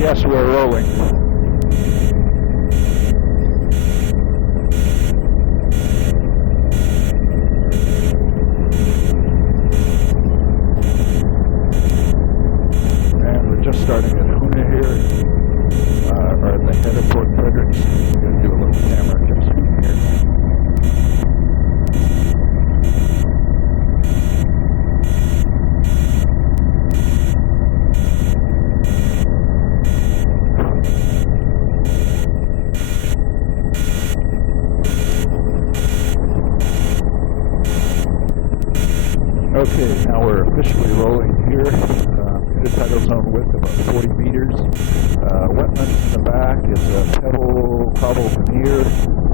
Yes, we're rolling. And we're just starting at Hoona here, or at the head of Port Fredericks. We're going to do a little camera adjustment here. Okay, now we're officially rolling here. Intertidal zone width about 40 meters. Wetlands in the back is a pebble cobble veneer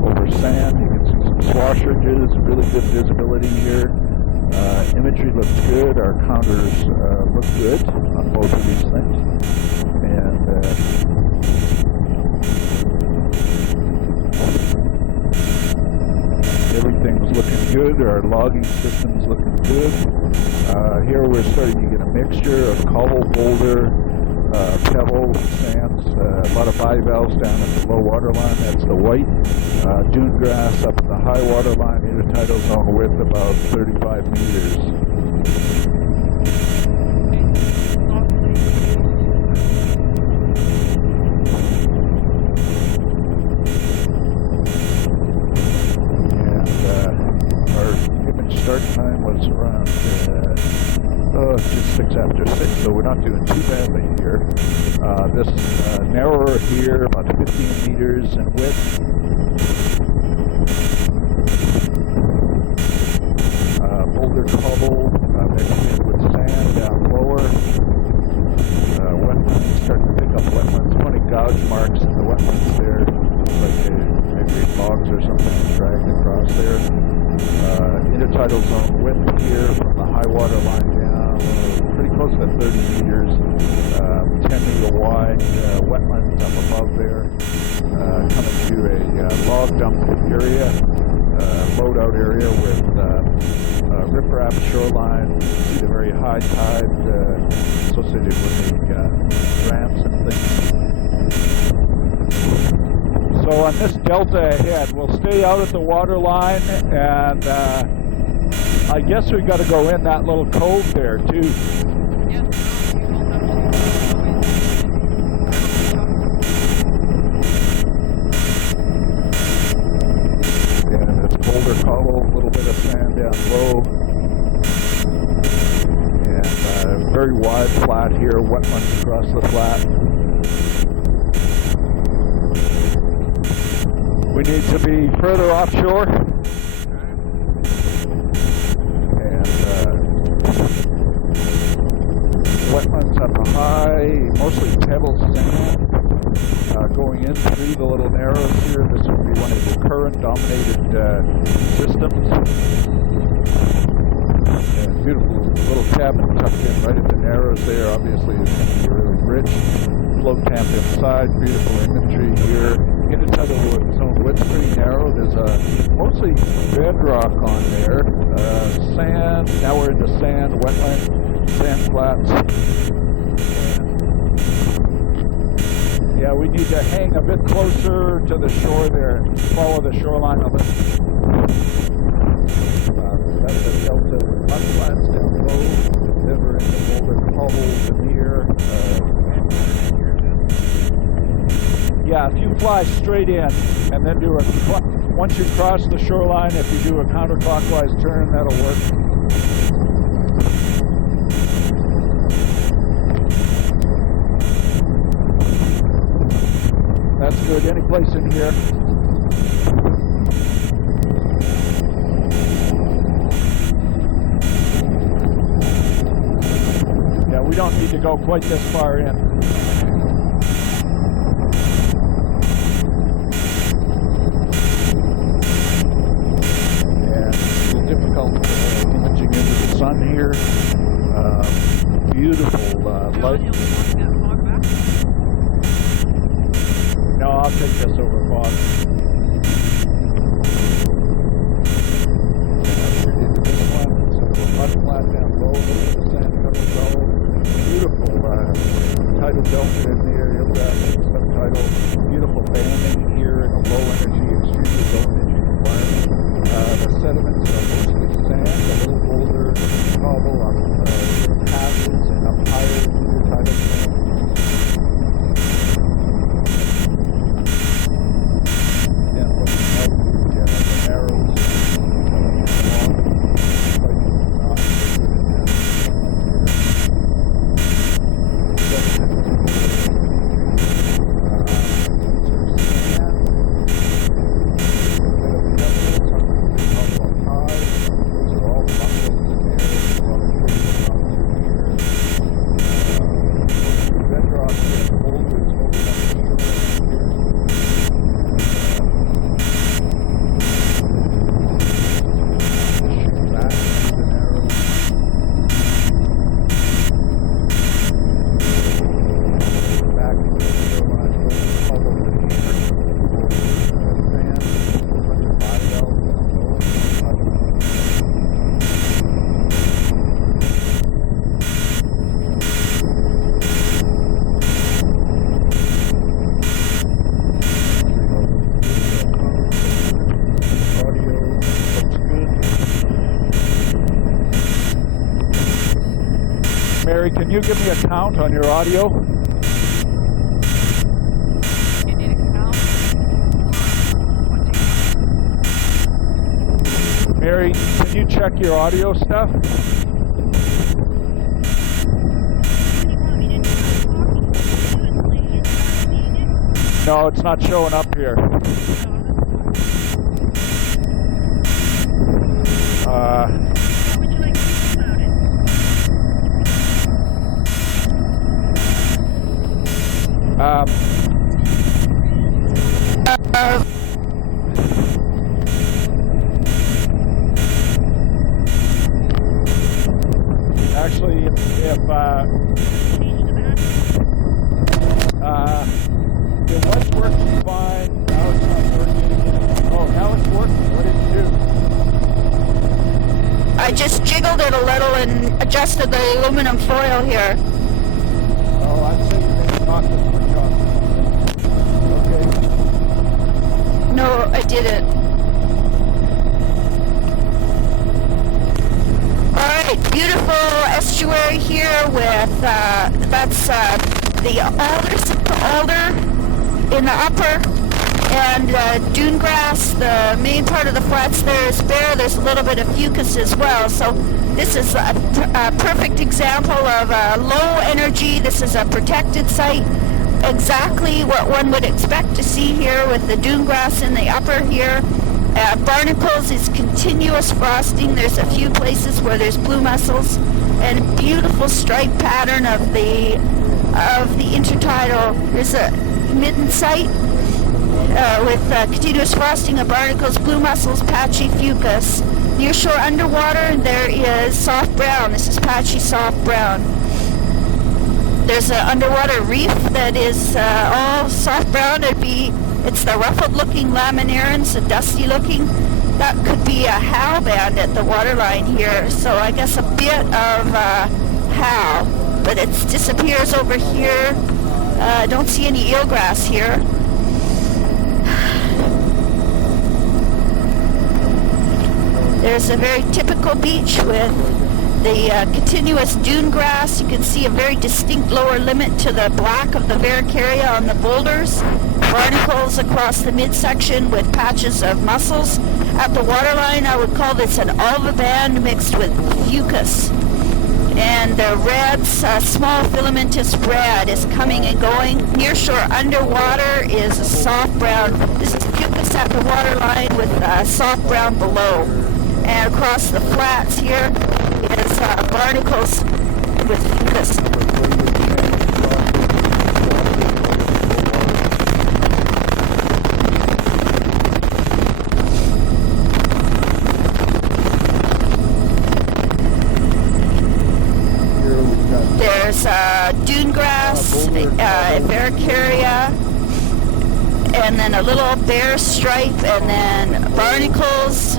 over sand. You can see some swash ridges, really good visibility here. Imagery looks good. Our counters look good on both of these things. And everything's looking good. Our logging system's looking good. Here we're starting to get a mixture of cobble, boulder, pebble, sands, a lot of bivalves down at the low water line. That's the white. Dune grass up at the high water line. Intertidal zone width about 35 meters. Start time was around just 6 after 6, so we're not doing too badly here. This narrower here, about 15 meters in width. Boulder cobble mixed in with sand down lower. Wetlands, starting to pick up wetlands. Funny gouge marks in the wetlands there, like maybe logs or something dragged across there. Intertidal zone width here from the high water line down, pretty close to 30 meters, 10 meter wide, wetlands up above there, coming to a log dump area, loadout area with riprap shoreline. You see the very high tide associated with the ramps and things. So on this delta ahead, we'll stay out at the water line, and I guess we got to go in that little cove there too. Yeah, it's boulder cobble, a little bit of sand down low, and very wide flat here, wetlands across the flat. We need to be further offshore, and wetlands up high, mostly pebble sand, going in through the little narrows here. This would be one of the current-dominated systems. And beautiful little cabin tucked in right at the narrows there. Obviously, it's going to be really rich. Float camp inside, beautiful imagery here. Intertidal zone width's pretty narrow. There's mostly bedrock on there. Sand. Now we're into sand, wetland, sand flats. Yeah, we need to hang a bit closer to the shore there. Follow the shoreline of it. That's the delta with mud flats down low. Then we're into boulder cobble veneer. Yeah, if you fly straight in and then do once you cross the shoreline, if you do a counterclockwise turn, that'll work. That's good. Any place in here. Yeah, we don't need to go quite this far in. Imaging into the sun here. Beautiful light. No, I'll take this over fog. Into this one, so a mud flat down low, look at the sand covered low. Beautiful tidal delta in the area. sediments are mostly sand, a little boulder, cobble on passes and up higher intertidal zone. Again, looking out, the arrows along, quite not so good in there. Mary, can you give me a count on your audio? You need a count? Mary, can you check your audio stuff? No, it's not showing up here. How would you like to think about it? Actually, if it was working fine, now it's not working. Oh, now it's working. What did you do? I just jiggled it a little and adjusted the aluminum foil here. Oh, I'd say you maybe knocked the switch off. Okay. No, I didn't. Alright, beautiful estuary here with, that's the alder in the upper, and dune grass. The main part of the flats there is bare. There's a little bit of fucus as well. So this is a perfect example of low energy. This is a protected site. Exactly what one would expect to see here with the dune grass in the upper here. Barnacles is continuous frosting. There's a few places where there's blue mussels, and a beautiful stripe pattern of the intertidal. There's a midden site with continuous frosting of barnacles, blue mussels, patchy fucus. Near shore underwater, there is soft brown. This is patchy soft brown. There's an underwater reef that is all soft brown. It's the ruffled-looking laminarans, the dusty-looking. That could be a howl band at the waterline here. So I guess a bit of howl, but it disappears over here. Don't see any eelgrass here. There's a very typical beach with the continuous dune grass. You can see a very distinct lower limit to the black of the Varicaria on the boulders. Barnacles across the midsection with patches of mussels. At the waterline, I would call this an alva band mixed with fucus. And the reds, small filamentous red is coming and going. Nearshore underwater is a soft brown. This is fucus at the waterline with soft brown below. And across the flats here is barnacles with fucus. There's dune grass, Varicaria, and then a little bare stripe, and then barnacles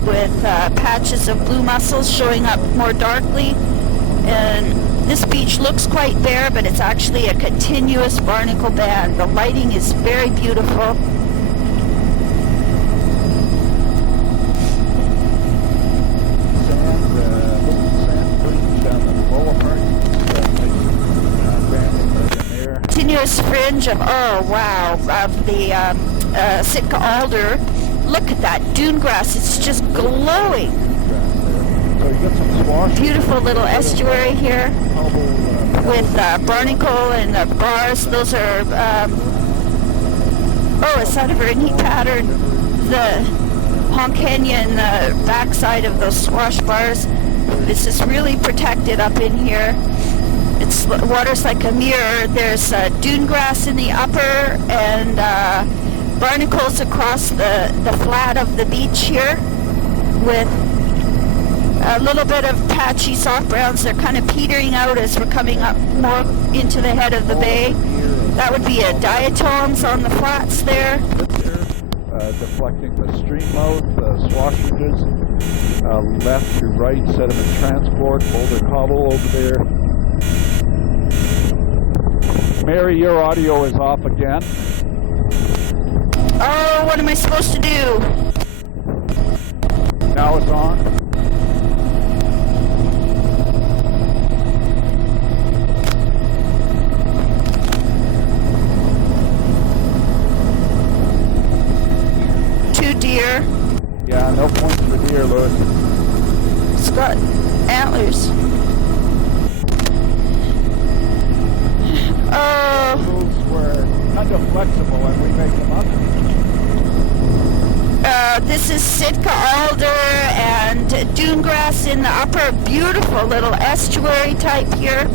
with patches of blue mussels showing up more darkly. And this beach looks quite bare, but it's actually a continuous barnacle band. The lighting is very beautiful. fringe of, oh wow, of the Sitka alder. Look at that dune grass, it's just glowing. So you got some swash. Beautiful little estuary here with barnacle and bars. Those are, oh, it's not a very neat pattern. The Hong Canyon backside of those swash bars. This is really protected up in here. It's water's like a mirror. There's dune grass in the upper and barnacles across the flat of the beach here with a little bit of patchy soft browns. They're kind of petering out as we're coming up more into the head of the bay. That would be a diatoms on the flats there. Deflecting the stream mouth, swash ridges, left to right, sediment transport, boulder cobble over there. Mary, your audio is off again. Oh, what am I supposed to do? Now it's on. Deer. Yeah, no points for deer, Lewis. It's got antlers. Oh. Those were kind of flexible and we make them up. This is Sitka alder and dune grass in the upper. Beautiful little estuary type here.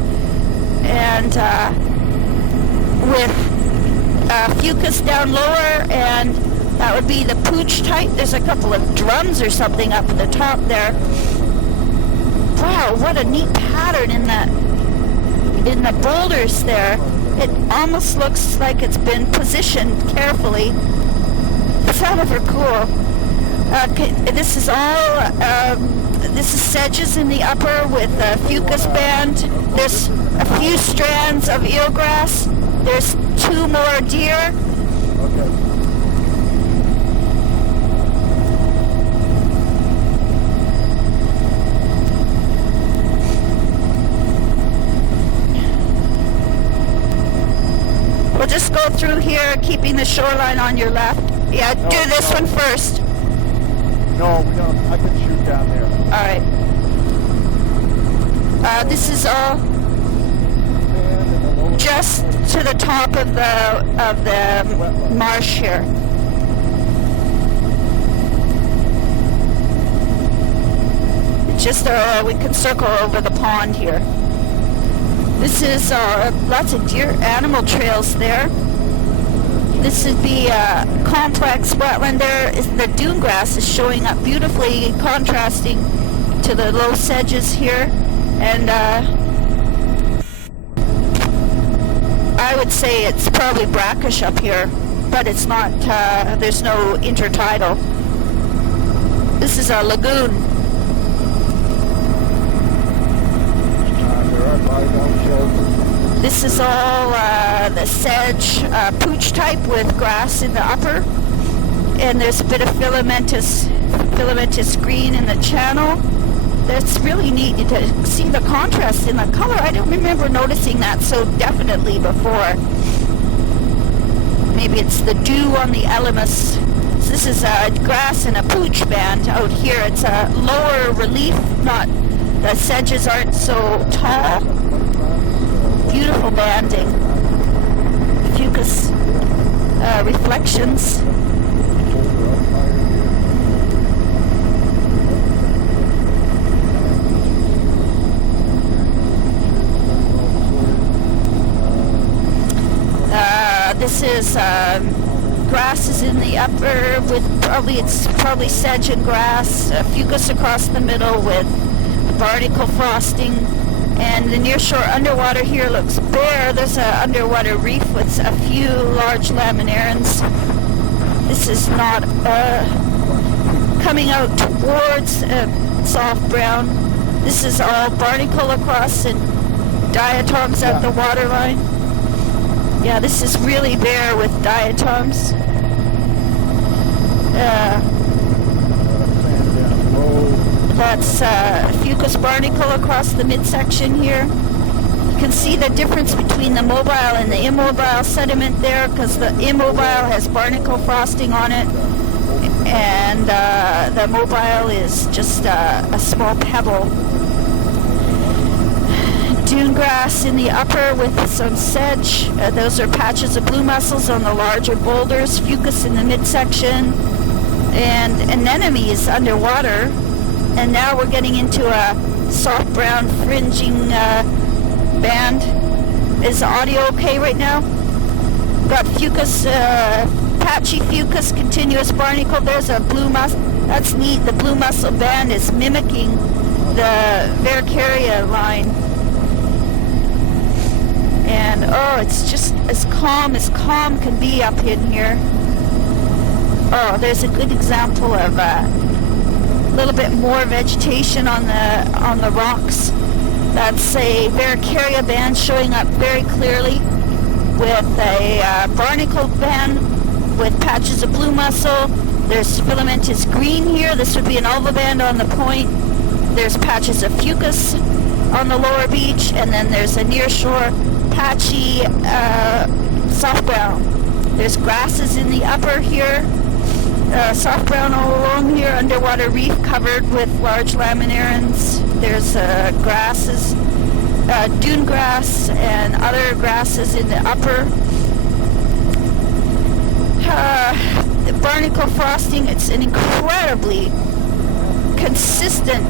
And with fucus down lower, and that would be the pooch type. There's a couple of drums or something up at the top there. Wow, what a neat pattern in the boulders there. It almost looks like it's been positioned carefully. Is that ever cool? This is all, this is sedges in the upper with a fucus band. There's a few strands of eelgrass. There's 2 more deer. Okay. We'll just go through here, keeping the shoreline on your left. Yeah, do this one first. No, we don't. I can shoot down there. All right. This is all just to the top of the marsh here. It's just we can circle over the pond here. This is lots of deer animal trails there. This would be a complex wetland there. The dune grass is showing up beautifully, contrasting to the low sedges here. And I would say it's probably brackish up here, but it's not, there's no intertidal. This is a lagoon. This is all the sedge pooch type with grass in the upper, and there's a bit of filamentous green in the channel. That's really neat to see the contrast in the color. I don't remember noticing that so definitely before. Maybe it's the dew on the elemus. So this is grass in a pooch band out here. It's a lower relief, the sedges aren't so tall. Beautiful banding. Fucus reflections. This is grass is in the upper with probably sedge and grass. Fucus across the middle with barnacle frosting. And the nearshore underwater here looks bare. There's an underwater reef with a few large laminarans. This is not coming out towards soft brown. This is all barnacle across and diatoms at the waterline. Yeah, this is really bare with diatoms. That's fucus barnacle across the midsection here. You can see the difference between the mobile and the immobile sediment there, because the immobile has barnacle frosting on it, and the mobile is just a small pebble. Dune grass in the upper with some sedge. Those are patches of blue mussels on the larger boulders, fucus in the midsection, and anemones underwater. And now we're getting into a soft brown fringing band. Is the audio okay right now? Got fucus, patchy fucus, continuous barnacle. There's a blue mussel. That's neat. The blue mussel band is mimicking the Varicaria line. And oh, it's just as calm can be up in here. Oh, there's a good example of a little bit more vegetation on the rocks. That's a Varicaria band showing up very clearly, with a barnacle band with patches of blue mussel. There's filamentous green here. This would be an ulva band on the point. There's patches of fucus on the lower beach, and then there's a nearshore patchy soft brown. There's grasses in the upper here, soft brown all along here, underwater reef covered with large laminarans. There's grasses, dune grass and other grasses in the upper. The barnacle frosting, it's an incredibly consistent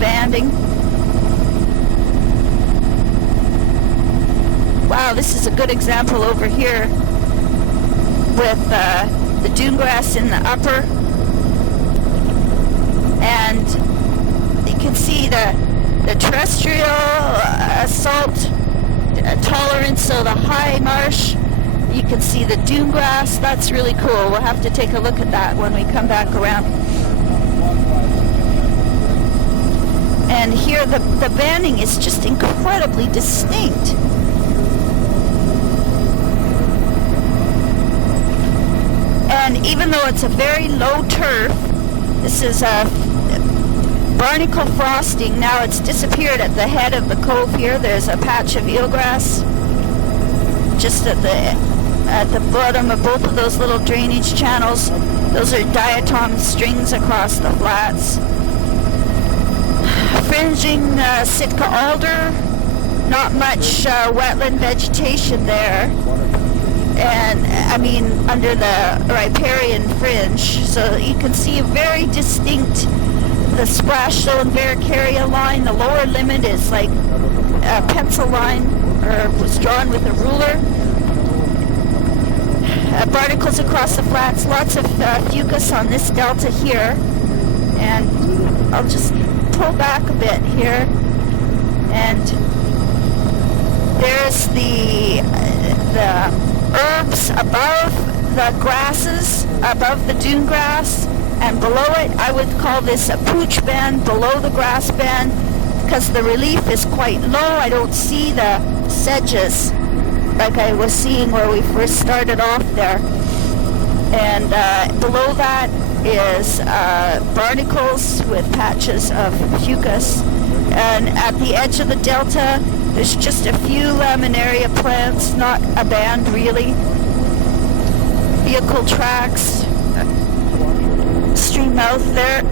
banding. Wow, this is a good example over here with the dune grass in the upper, and you can see the terrestrial salt tolerance, so the high marsh. You can see the dune grass. That's really cool. We'll have to take a look at that when we come back around. And here the banding is just incredibly distinct. And even though it's a very low turf, this is a barnacle frosting. Now it's disappeared at the head of the cove here. There's a patch of eelgrass just at the bottom of both of those little drainage channels. Those are diatom strings across the flats. Fringing Sitka alder, not much wetland vegetation there. And I mean under the riparian fringe, so you can see a very distinct, the splash zone Varicaria line. The lower limit is like a pencil line, or was drawn with a ruler. Barnacles across the flats, lots of fucus on this delta here, and I'll just pull back a bit here, and there's the herbs above the grasses, above the dune grass, and below it I would call this a pooch band, below the grass band, because the relief is quite low. I don't see the sedges like I was seeing where we first started off there. And below that is barnacles with patches of fucus. And at the edge of the delta, there's just a few laminaria plants, not a band really. Vehicle tracks, stream mouth there.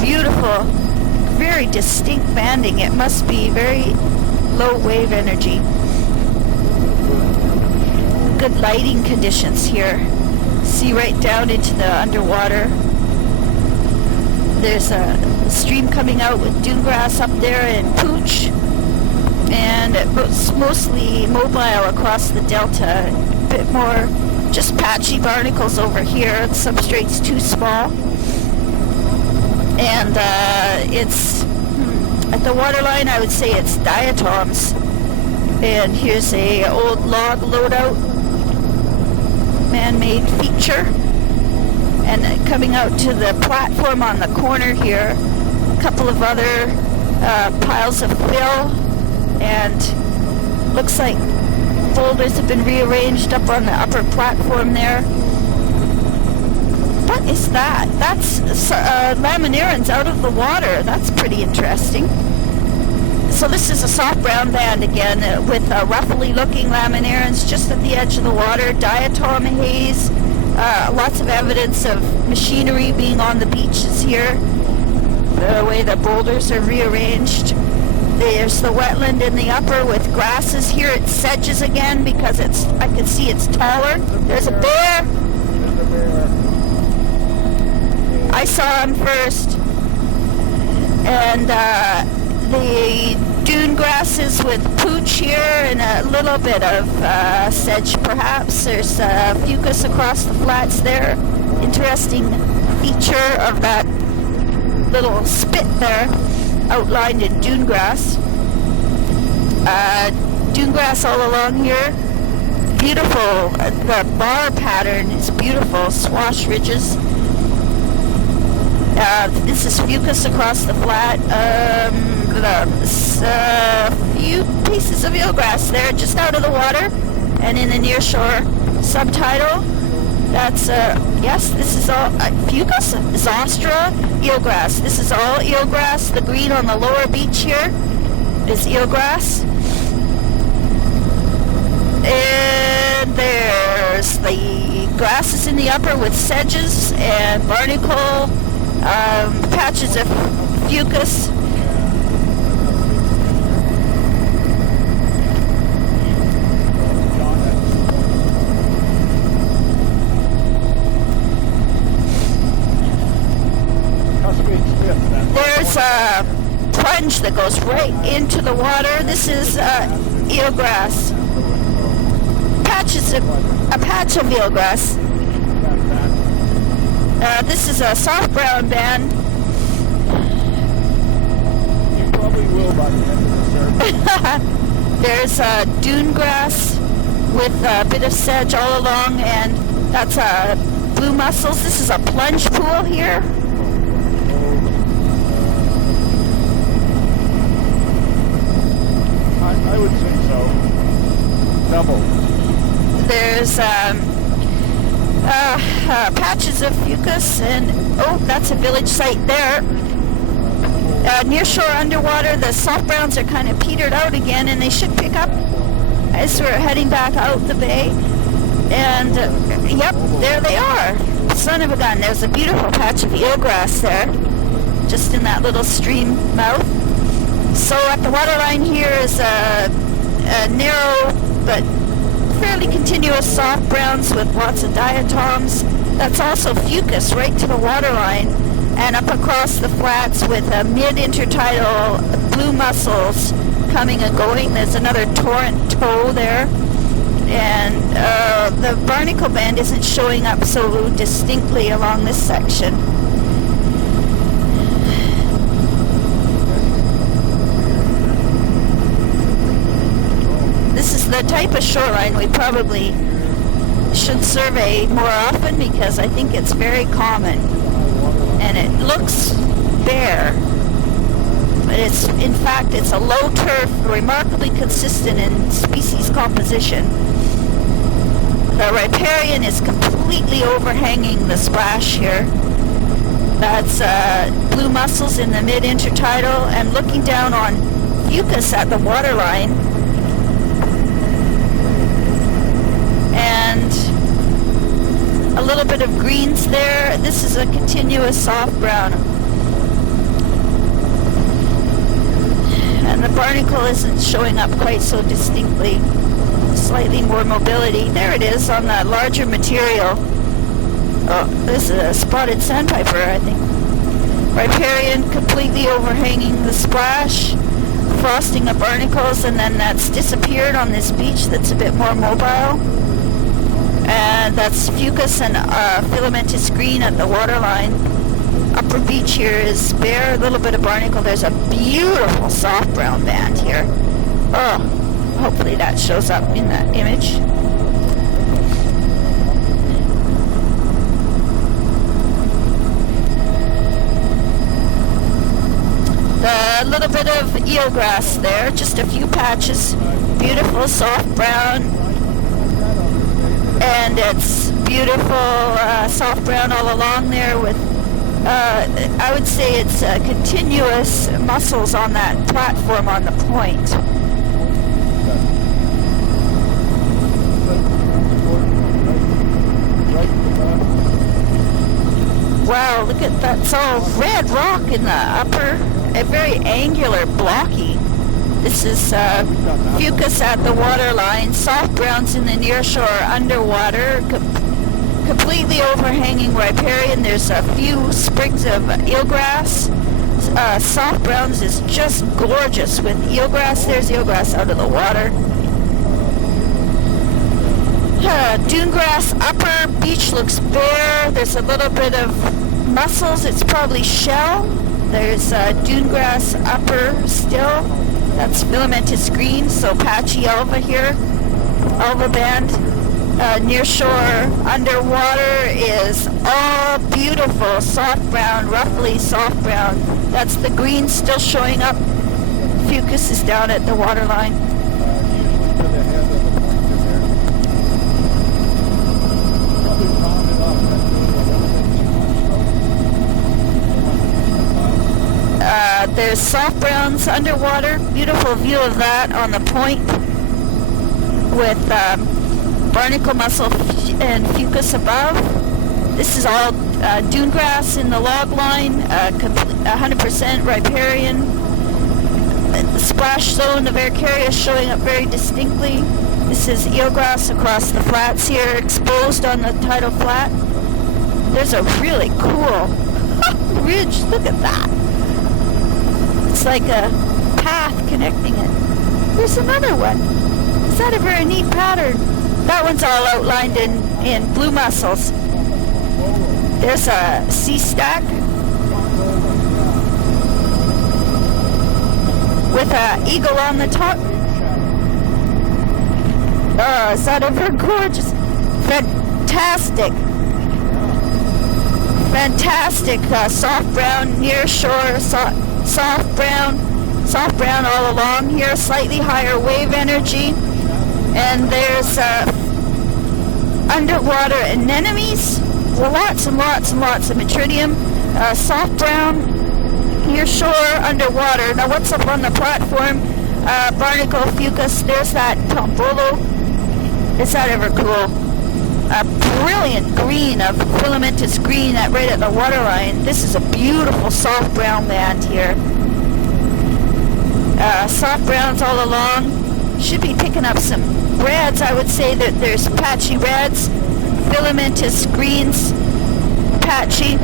Beautiful, very distinct banding. It must be very low wave energy. Good lighting conditions here. See right down into the underwater. There's a stream coming out with dune grass up there and pooch, and it's mostly mobile across the delta. A bit more just patchy barnacles over here. The substrate's too small, and it's at the waterline. I would say it's diatoms. And here's a old log loadout, man-made feature. And coming out to the platform on the corner here, a couple of other piles of fill, and looks like boulders have been rearranged up on the upper platform there. What is that? That's laminarans out of the water. That's pretty interesting. So this is a soft brown band again with ruffly looking laminarans just at the edge of the water, diatom haze, lots of evidence of machinery being on the beaches here, the way the boulders are rearranged. There's the wetland in the upper with grasses. Here it's sedges again because I can see it's taller. There's a bear. I saw him first. And the dune grasses with pooch here and a little bit of sedge perhaps. There's fucus across the flats there. Interesting feature of that little spit there, outlined in dune grass. Dune grass all along here. Beautiful. The bar pattern is beautiful. Swash ridges. This is fucus across the flat. A few pieces of eelgrass there just out of the water. And in the near shore subtitle, that's, yes, this is all fucus, zostra, eelgrass. This is all eelgrass. The green on the lower beach here is eelgrass. And there's the grasses in the upper with sedges and barnacle, patches of fucus. There's a plunge that goes right into the water. This is eelgrass. A patch of eelgrass. This is a soft brown band. You probably will by the end of the survey. There's dune grass with a bit of sedge all along, and that's blue mussels. This is a plunge pool here. I would say so. Double. There's patches of fucus, and that's a village site there. Near shore underwater, the soft browns are kind of petered out again, and they should pick up as we're heading back out the bay. And yep, there they are. Son of a gun. There's a beautiful patch of eelgrass there, just in that little stream mouth. So at the waterline here is a narrow but fairly continuous soft browns with lots of diatoms. That's also fucus right to the waterline, and up across the flats with mid-intertidal blue mussels coming and going. There's another torrent tow there, and the barnacle band isn't showing up so distinctly along this section. This is the type of shoreline we probably should survey more often, because I think it's very common and it looks bare, but in fact it's a low turf, remarkably consistent in species composition. The riparian is completely overhanging the splash here. That's blue mussels in the mid-intertidal, and looking down on fucus at the waterline. And a little bit of greens there. This is a continuous soft brown. And the barnacle isn't showing up quite so distinctly. Slightly more mobility. There it is on that larger material. Oh, this is a spotted sandpiper, I think. Riparian completely overhanging the splash. Frosting of barnacles, and then that's disappeared on this beach that's a bit more mobile. And that's fucus and filamentous green at the waterline. Upper beach here is bare, a little bit of barnacle. There's a beautiful soft brown band here. Oh, hopefully that shows up in that image. A little bit of eelgrass there, just a few patches. Beautiful soft brown. And it's beautiful beautiful soft brown all along there with, I would say it's continuous mussels on that platform on the point. Wow, look at that. It's all red rock in the upper, very angular, blocky. This is fucus at the waterline, soft browns in the nearshore underwater, completely overhanging riparian. There's a few sprigs of eelgrass. Soft browns is just gorgeous with eelgrass. There's eelgrass out of the water. Dune grass upper, beach looks bare. There's a little bit of mussels. It's probably shell. There's dune grass upper still. That's filamentous green, so patchy alva here. Alva band. Near shore underwater is all beautiful, soft brown, roughly soft brown. That's the green still showing up. Fucus is down at the waterline. There's soft browns underwater. Beautiful view of that on the point with barnacle mussel and fucus above. This is all dune grass in the log line, 100% riparian. The splash zone of Ericaria showing up very distinctly. This is eelgrass across the flats here, exposed on the tidal flat. There's a really cool ridge. Look at that. It's like a path connecting it. There's another one. Is that a very neat pattern? That one's all outlined in blue mussels. There's a sea stack with an eagle on the top. Oh, is that ever gorgeous? Fantastic. Fantastic. Soft brown near shore. Soft brown all along here, slightly higher wave energy. And there's underwater anemones, lots and lots and lots of metridium, soft brown near shore underwater. Now what's up on the platform? Barnacle, fucus, there's that tombolo. Is that ever cool? A brilliant green of filamentous green right at the waterline. This is a beautiful soft brown band here. Soft browns all along. Should be picking up some reds. I would say that there's patchy reds, filamentous greens, patchy.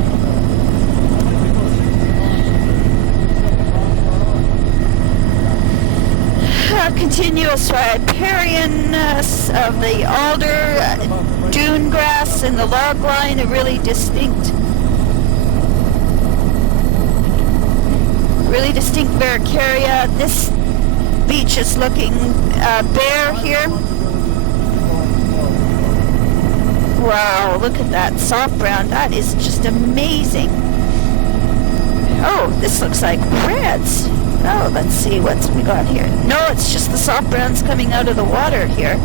Continuous riparian of the alder, dune grass in the log line are really distinct. Really distinct Vericaria. This beach is looking bare here. Wow, look at that soft brown. That is just amazing. Oh, this looks like reds. Oh, let's see what we got here. No, it's just the soft browns coming out of the water here.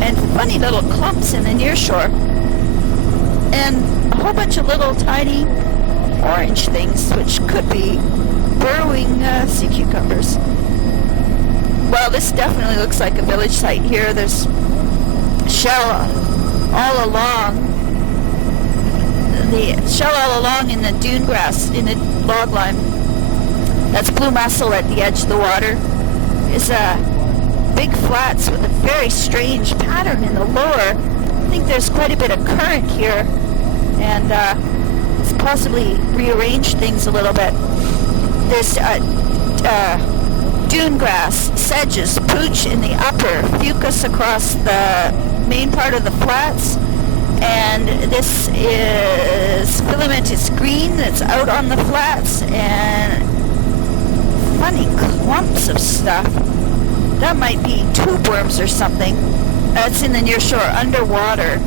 And funny little clumps in the near shore. And a whole bunch of little tiny orange things, which could be burrowing sea cucumbers. Well, this definitely looks like a village site here. There's shell all along. The shell all along in the dune grass, in the log line. That's blue mussel at the edge of the water. Is big flats with a very strange pattern in the lower. I think there's quite a bit of current here, and it's possibly rearranged things a little bit. There's dune grass, sedges, pooch in the upper, fucus across the main part of the flats, and this is filamentous green that's out on the flats, and funny clumps of stuff. That might be tube worms or something. That's in the near shore underwater.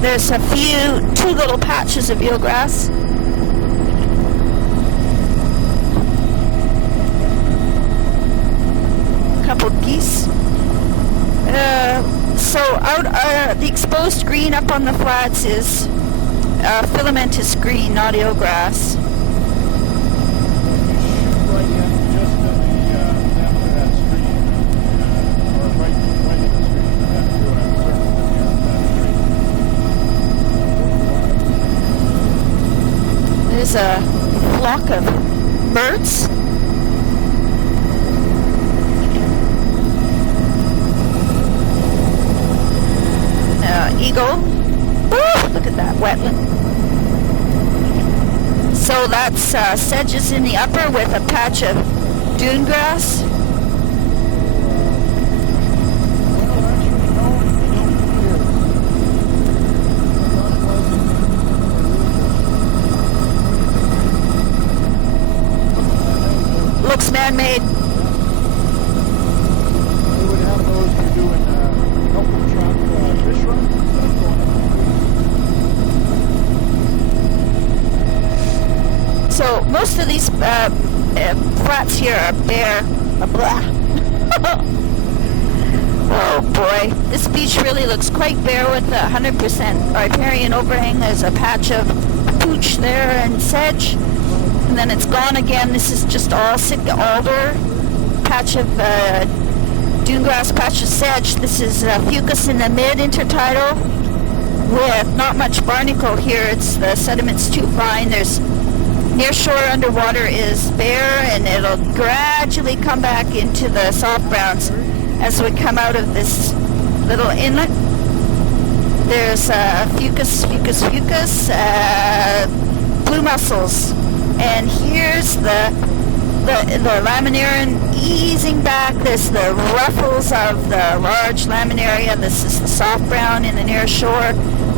There's two little patches of eelgrass. A couple geese. So out the exposed green up on the flats is filamentous green, not eelgrass. Right in, just in the end of that stream, or right in the stream, and then do a circle at the end of that stream. There's a flock of birds. Eagle. Woo, look at that wetland. So that's sedges in the upper with a patch of dune grass. Looks man-made. We would have those for doing helping truck fish runs. That's going on. So most of these flats here are bare. Blah. Oh boy, this beach really looks quite bare with 100% riparian overhang. There's a patch of pooch there and sedge, and then it's gone again. This is just all alder, patch of dune grass, patch of sedge. This is fucus in the mid-intertidal with not much barnacle here. It's the sediment's too fine. There's near shore underwater is bare, and it'll gradually come back into the soft browns as we come out of this little inlet. There's fucus, blue mussels, and here's the laminaria easing back. There's the ruffles of the large laminaria. This is the soft brown in the near shore.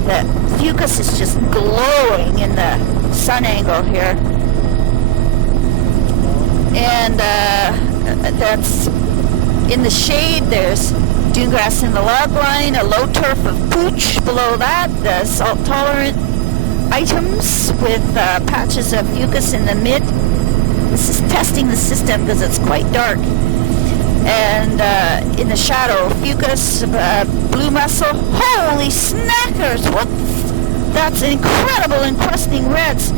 The fucus is just glowing in the sun angle here, and that's in the shade. There's dune grass in the log line, a low turf of pooch below that, the salt tolerant items with patches of fucus in the mid. This is testing the system because it's quite dark. And in the shadow, fucus, blue mussel. Holy snackers! What? That's incredible encrusting reds.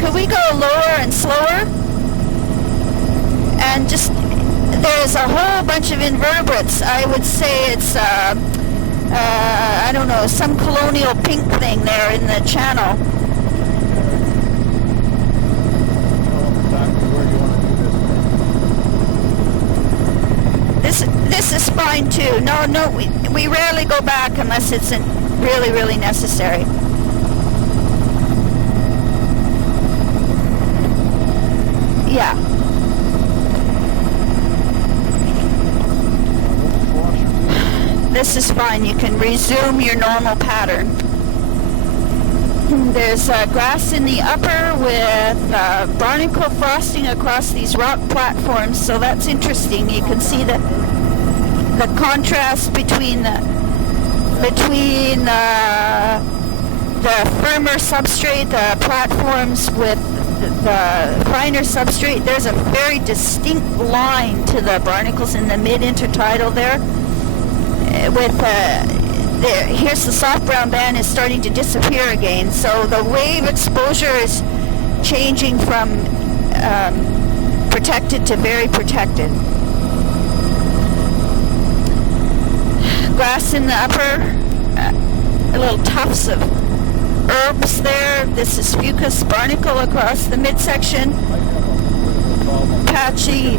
Could we go lower and slower? And just, there's a whole bunch of invertebrates. I would say it's, I don't know, some colonial pink thing there in the channel. This is fine too. No, we rarely go back unless it's really, really necessary. Yeah. This is fine. You can resume your normal pattern. There's grass in the upper with barnacle frosting across these rock platforms, so that's interesting. You can see the contrast between the firmer substrate, the platforms with the finer substrate. There's a very distinct line to the barnacles in the mid-intertidal there. Here's the soft brown band is starting to disappear again. So the wave exposure is changing from protected to very protected. Grass in the upper, little tufts of herbs there. This is fucus barnacle across the midsection. Patchy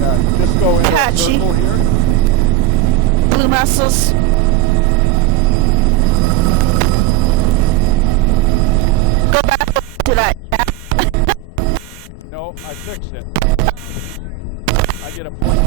blue mussels. Go back to that. No, I fixed it. I get a point.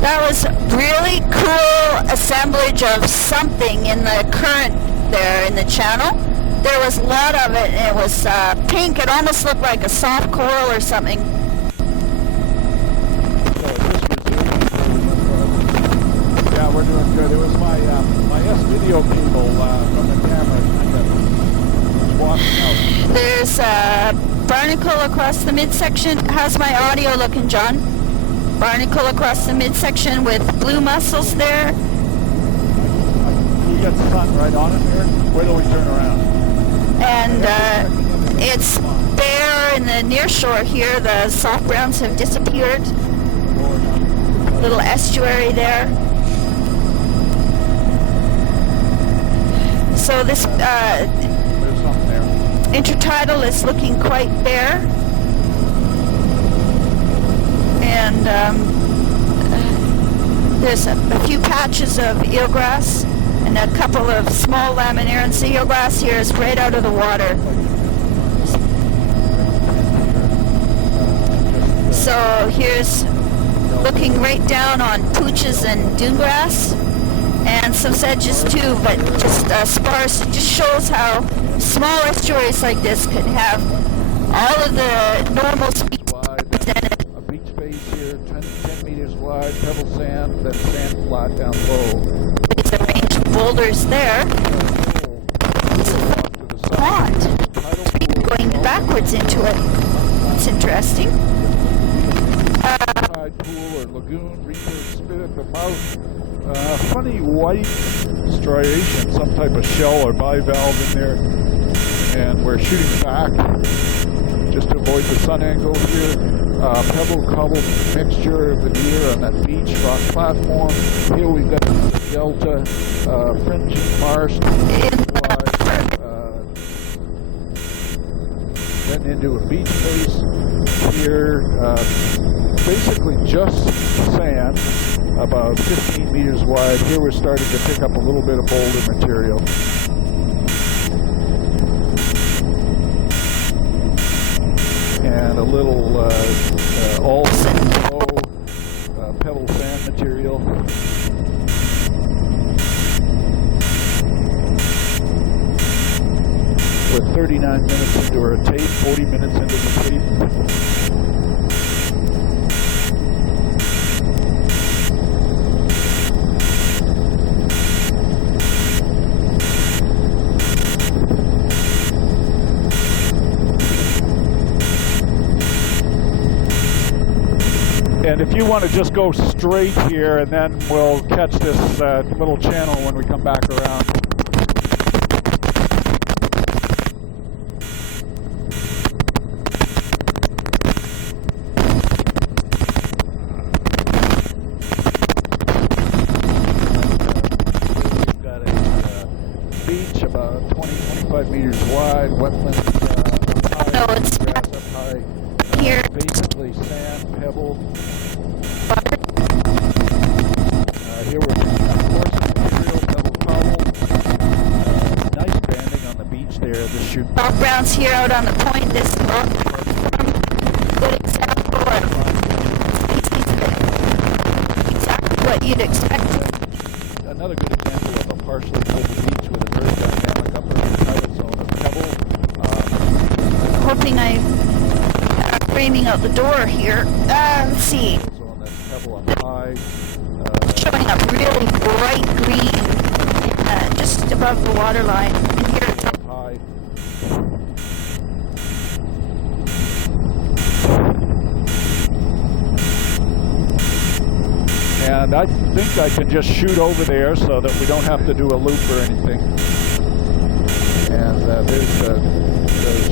That was really cool assemblage of something in the current there in the channel. There was a lot of it, and it was pink. It almost looked like a soft coral or something. barnacle across the midsection. How's my audio looking, John? Barnacle across the midsection with blue mussels there. You got the sun right on it there. Wait till we turn around. And it's bare in the near shore here. The soft browns have disappeared. Little estuary there. So this intertidal is looking quite bare, and there's a few patches of eelgrass and a couple of small laminaire, and eelgrass here is right out of the water. So here's looking right down on pooches and dune grass, and some sedges too, but just sparse. It just shows how small estuaries like this can have all of the normal species represented. A beach base here, 10 meters wide, pebble sand, then sand flat down low. There's a range of boulders there. It's a pond. Going backwards into it. That's interesting. Tide pool or lagoon, reaper, spit at the mouth. Funny white striation, some type of shell or bivalve in there, and we're shooting back just to avoid the sun angle here. Pebble cobble mixture veneer on that beach rock platform. Here we've got the delta, fringing marsh, then into a beach base here. Basically just sand, about 15 meters wide. Here we're starting to pick up a little bit of boulder material. And a little all low pebble sand material. We're 39 minutes into our tape, 40 minutes into the tape. And if you want to just go straight here, and then we'll catch this little channel when we come back around. We've got a beach about 20-25 meters wide, wetlands high, it's grass up high. Here. Basically sand, pebble. Here we're picking up coarse material, pebble cobble. Nice banding on the beach there. This shoot. Soft browns here out on the point. This is good example of species that exactly what you'd expect. Another good example of a partially full beach with a very dynamic upper tidal zone of pebble. Hoping I'm framing out the door here. Let's see. Showing up really bright green just above the water line. And here it's up high. And I think I can just shoot over there so that we don't have to do a loop or anything. And there's the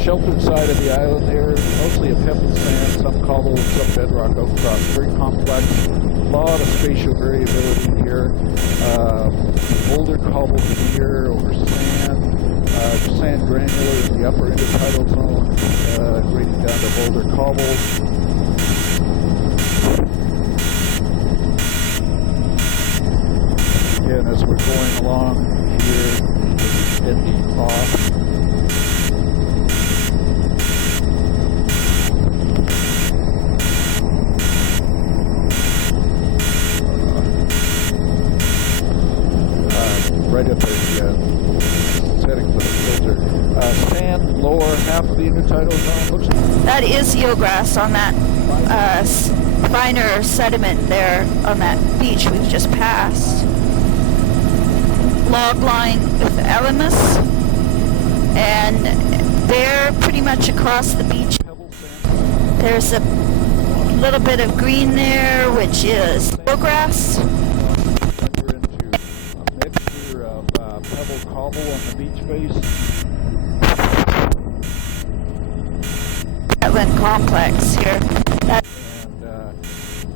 sheltered side of the island there, mostly a pebble sand, some cobble, some bedrock outcrops, very complex. A lot of spatial variability here. Boulder cobble veneer over sand, sand granular in the upper intertidal zone, grading down to boulder cobble. Again, as we're going along here, ending off. Right at the setting for the filter. Sand, lower half of the intertidal zone. Looks like that is eelgrass on that finer sediment there on that beach we've just passed. Log line with the elemus, and they're pretty much across the beach. pebble There's a little bit of green there, which is eelgrass. We're into a mixture of pebble cobble on the beach face. Wetland complex here. And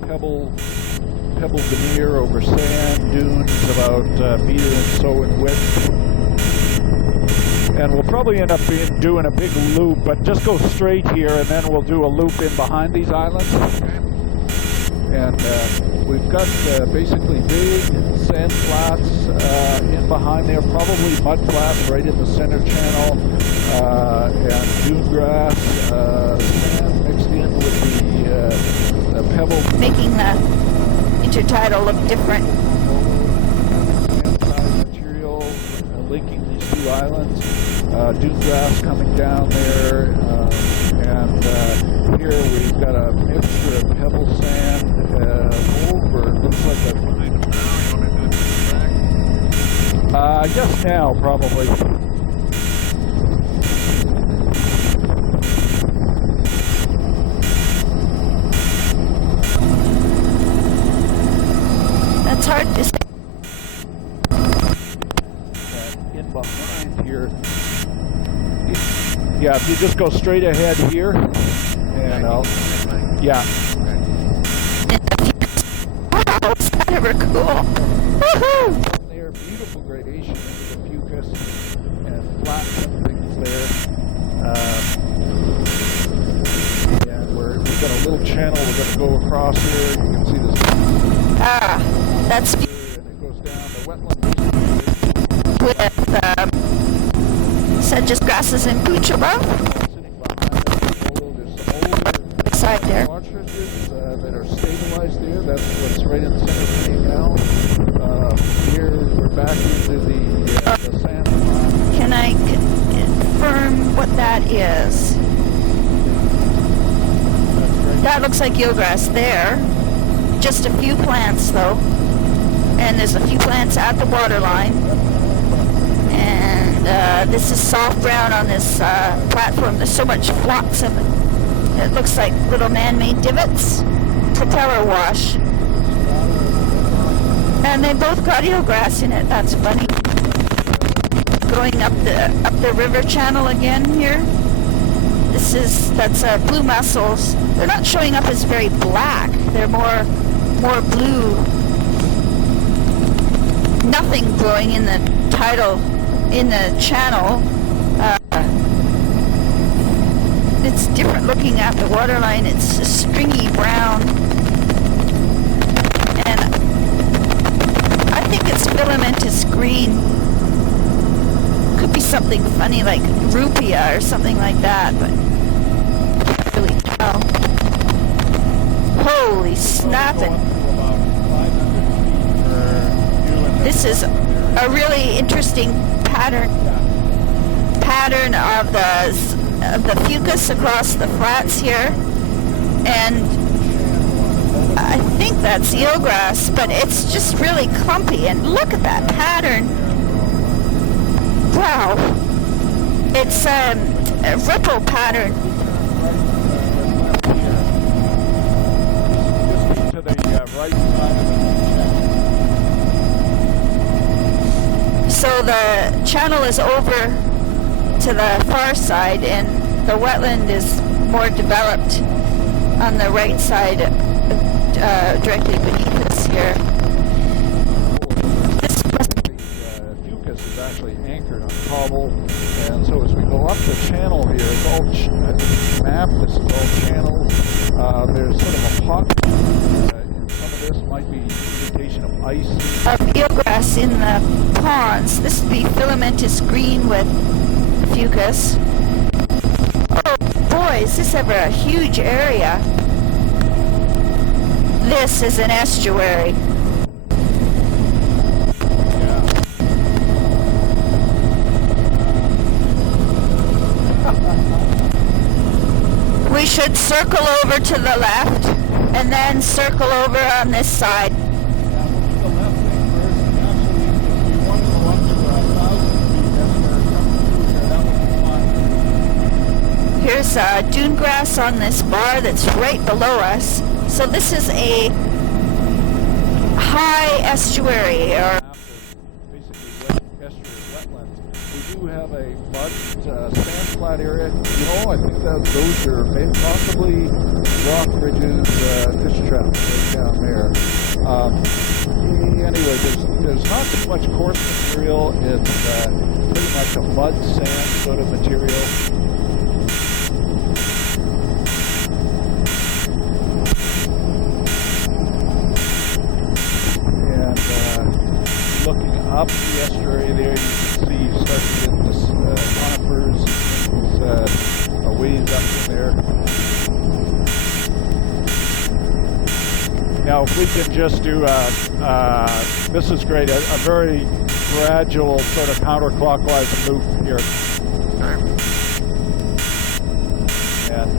pebble veneer over sand dunes about meter and so in width. And we'll probably end up doing a big loop, but just go straight here, and then we'll do a loop in behind these islands. And we've got basically big sand flats in behind there, probably mud flats right in the center channel, and dune grass, sand mixed in with the pebble. Making the intertidal look different. Sand material linking these two islands. Dune grass coming down there, and here we've got a mixture of pebble sand over. Looks like a just now, probably. That's hard to say. In behind here. Yeah, if you just go straight ahead here, and yeah. Wow, is that ever cool? Woohoo! There, beautiful gradation into the fucus and flat things there. And we've got a little channel we're going to go across here. You can see this. Ah, that's And it goes down the wetland. with sedges, grasses, and pooch above. Sitting behind that pole, there's some older Side there. partridges that are stabilized there. That's what's right in the center of me now. Here we're back into the sand pond. Can I confirm what that is? That looks like eelgrass there. Just a few plants though. And there's a few plants at the waterline. And this is soft brown on this platform. There's so much flotsam. It looks like little man-made divots. Propeller wash. And they both got eelgrass in it. That's funny. Going up the river channel again here. That's blue mussels. They're not showing up as very black. They're more blue. Nothing growing in the channel. It's different looking at the waterline. It's a stringy brown. And I think it's filamentous green. Could be something funny like rupia or something like that, but I can't really tell. Holy snapping. This is a really interesting pattern of the fucus across the flats here, and I think that's eelgrass, but it's just really clumpy. And look at that pattern! Wow, it's a ripple pattern. Just to the right side. So the channel is over to the far side, and the wetland is more developed on the right side, directly beneath us here. This must The fucus is actually anchored on cobble, and so as we go up the channel here, it's all map. This is all channels. There's sort of a pocket. Some of this might be indication of ice. of eelgrass in the ponds. This would be filamentous green with fucus. Oh boy, is this ever a huge area. This is an estuary. We should circle over to the left and then circle over on this side. Here's dune grass on this bar that's right below us. So this is a high estuary, or basically estuary wetlands. We do have a mud sand flat area. I think that those are possibly rock ridges, fish traps right down there. Anyway, there's not too much coarse material. It's pretty much a mud sand sort of material. Looking up the estuary there, you can see you start to get this conifers, a ways up in there. Now, if we can just do, this is great, a very gradual sort of counterclockwise move here. And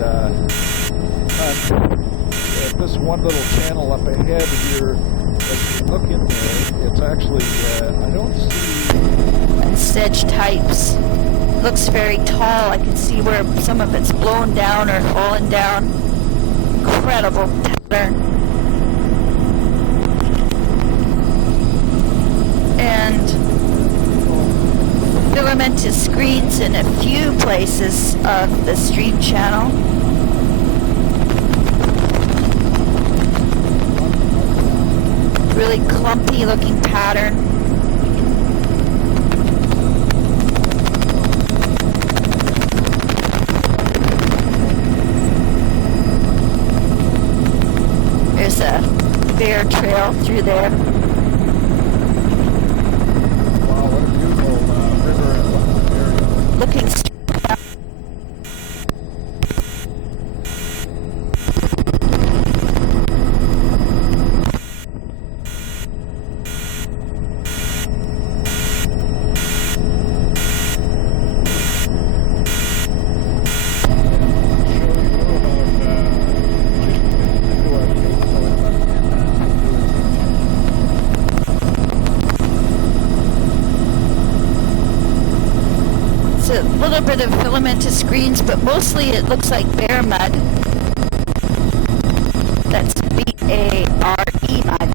this one little channel up ahead here, as you look in there, it's actually, I don't see... sedge types. Looks very tall. I can see where some of it's blown down or fallen down. Incredible pattern. And filamentous screens in a few places of the stream channel. Really clumpy looking pattern. There's a bear trail through there. Wow, what a beautiful river and area. Looking straight up. A little bit of filamentous screens, but mostly it looks like bear mud. That's B-A-R-E mud.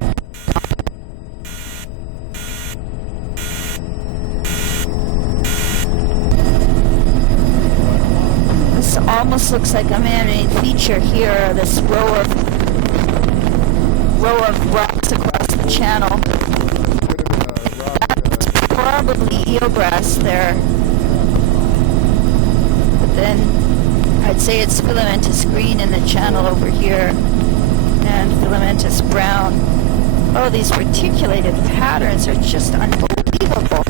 This almost looks like a man-made feature here, this row of rocks across the channel. That's probably eelgrass there. Then I'd say it's filamentous green in the channel over here and filamentous brown. Oh, these reticulated patterns are just unbelievable.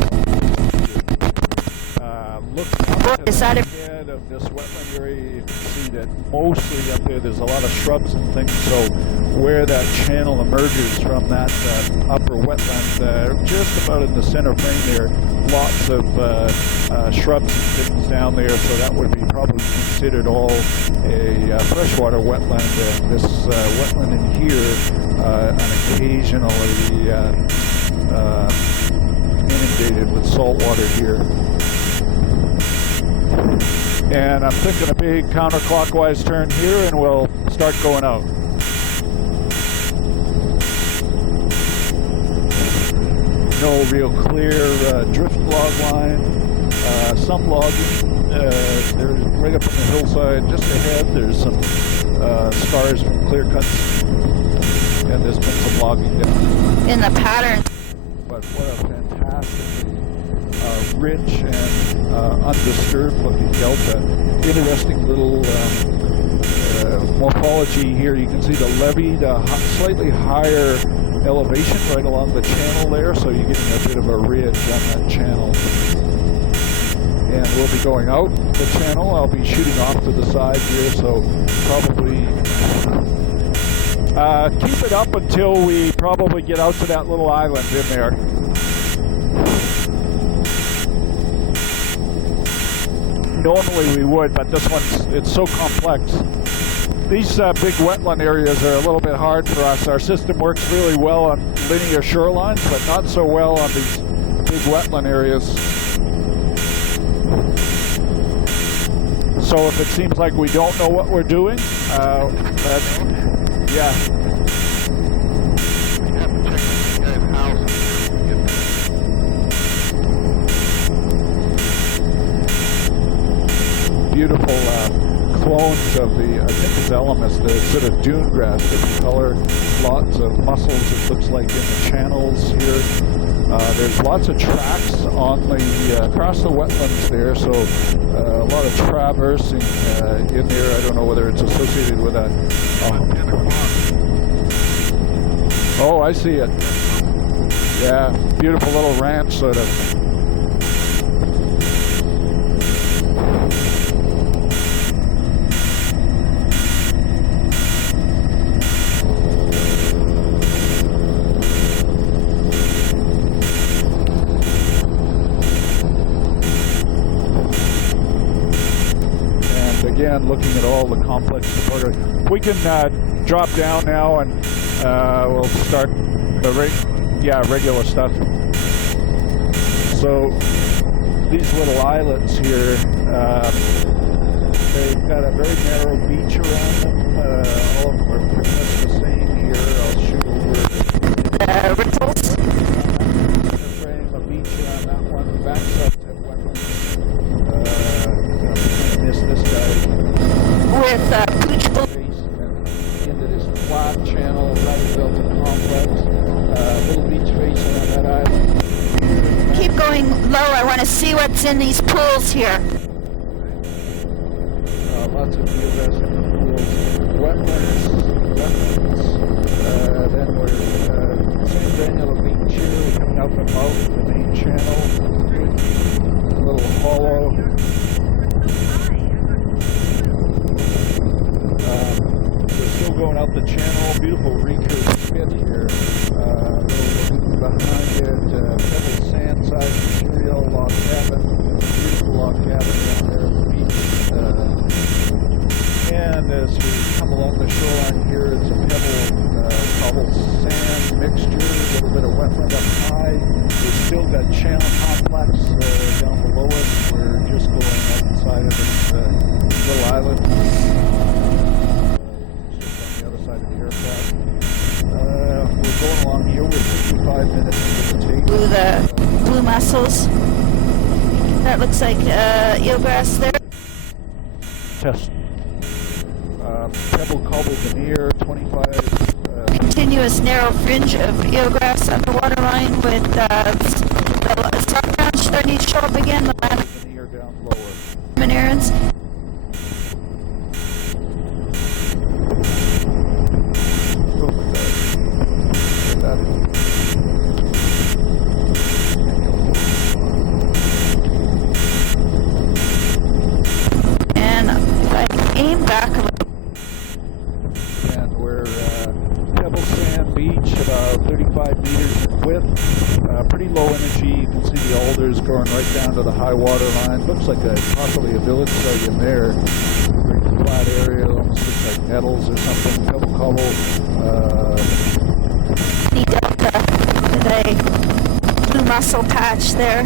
Look up to Is that the head of this wetland area, you can see that mostly up there there's a lot of shrubs and things, so where that channel emerges from that upper wetland, just about in the center frame there, lots of shrubs and things down there, so that would be probably considered all a freshwater wetland. This wetland in here, and occasionally inundated with salt water here. And I'm thinking a big counterclockwise turn here and we'll start going out. No real clear drift log line. Some logging. There's right up on the hillside just ahead. There's some scars from clear cuts. And there's been some logging down. in the pattern. But what a fantastically rich and undisturbed looking delta. Interesting little morphology here. You can see the levee, the slightly higher elevation right along the channel there, so you're getting a bit of a ridge on that channel. And we'll be going out the channel. I'll be shooting off to the side here, so probably keep it up until we probably get out to that little island in there. Normally we would, but this one's, it's so complex. These big wetland areas are a little bit hard for us. Our system works really well on linear shorelines, but not so well on these big wetland areas. So if it seems like we don't know what we're doing, that's, yeah. You have to check this guy's house to get that. Beautiful clones of the, I think it's Elemis, the sort of dune grass, different color, lots of mussels, it looks like, in the channels here. There's lots of tracks on the across the wetlands there, so a lot of traversing in there. I don't know whether it's associated with a... Oh, I see it. Yeah, beautiful little ranch sort of. Again, looking at all the complex support. We can drop down now and we'll start the regular stuff. So these little islets here, they've got a very narrow beach around them. All of them are pretty much the same here. I'll shoot over Ripples. frame a beach around that one. Backs up to wetlands. Missed this guy. With pooch Into this flat channel right built a complex. Little beach face around that island. Keep going low. I want to see what's in these pools here. Lots of geograss in the pools. Wetlands. Then we're same granular beach here. We're coming out the mouth of the main channel. A little hollow. Still going out the channel, beautiful recurve pit here, looking behind it, pebble sand side material, log cabin, beautiful log cabin down there at the beach, and as we come along the shoreline here, it's a pebble, cobbled sand mixture, a little bit of wetland up high. We've still got channel complex down below us. We're just going outside of this little island. We're going along here with 55 minutes into the tape. Blue, the blue mussels. That looks like eelgrass there. Test. Pebble cobbled veneer, 25. Continuous narrow fringe of eelgrass on the waterline with the stock branch starting to show up again. The land Veneer down lower. Minarans. And if I aim back a little. And we're Pebble Sand Beach, about 35 meters in width. Pretty low energy. You can see the alders going right down to the high water line. Looks like possibly a village site in there. Very flat area, almost looks like nettles or something. Pebble cobble. The delta with a blue mussel patch there.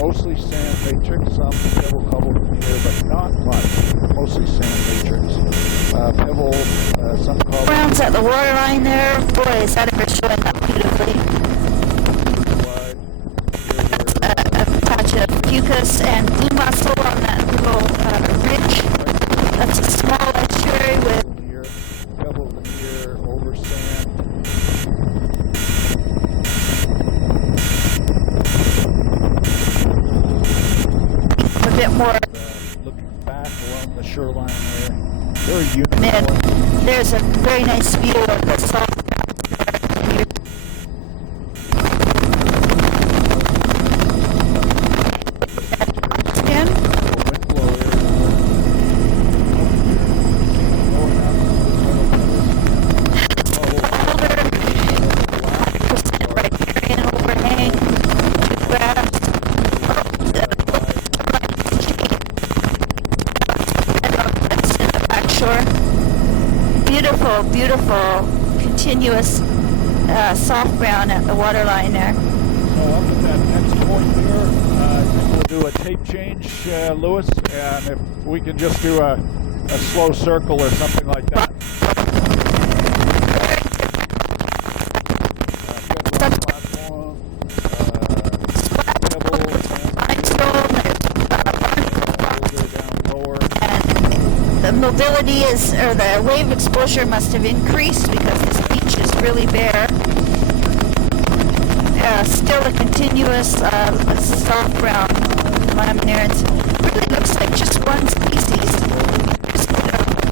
Mostly sand matrix, some pebble cobble veneer, but not much. Mostly sand matrix. Pebble, some cobble. Browns at the waterline there. Boy, is that ever showing up beautifully. A patch of fucus and blue mussel on that little ridge. That's a small estuary with Pebble veneer over sand. a bit more Looking back along the shoreline there. Very uniform. mid. There's a very nice view of the salt. Again. beautiful, continuous soft ground at the waterline there. So up at that next point here, I think we'll do a tape change, Lewis, and if we can just do a slow circle or something like that. Platform, down lower. And the mobility is, or the wave exposure must have increased because this beach is really bare. Still a continuous soft ground laminar. It really looks like just one species.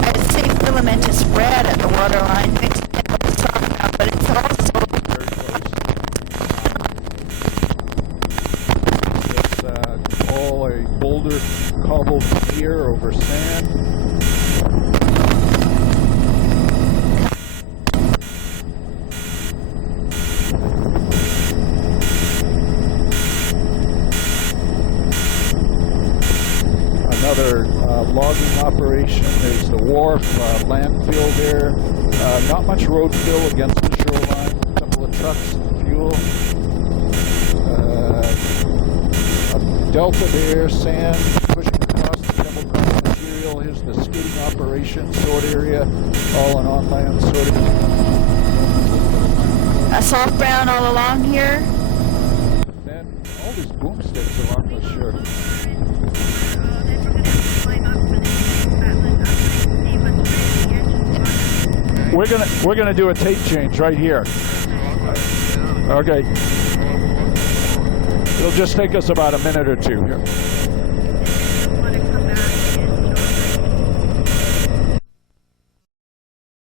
I'd say filamentous red at the waterline, mixed in with the soft ground, but it's also it's all a boulder cobbled here over sand. Another logging operation. There's the wharf, landfill there. Not much road fill against the shoreline. A couple of trucks, fuel. A delta there, sand pushing across the chemical material. Here's the skidding operation, sort area, all an on-land sorting. a soft brown all along here. Then all these boomsticks along the shore. We're gonna do a tape change right here. Okay. It'll just take us about a minute or two here.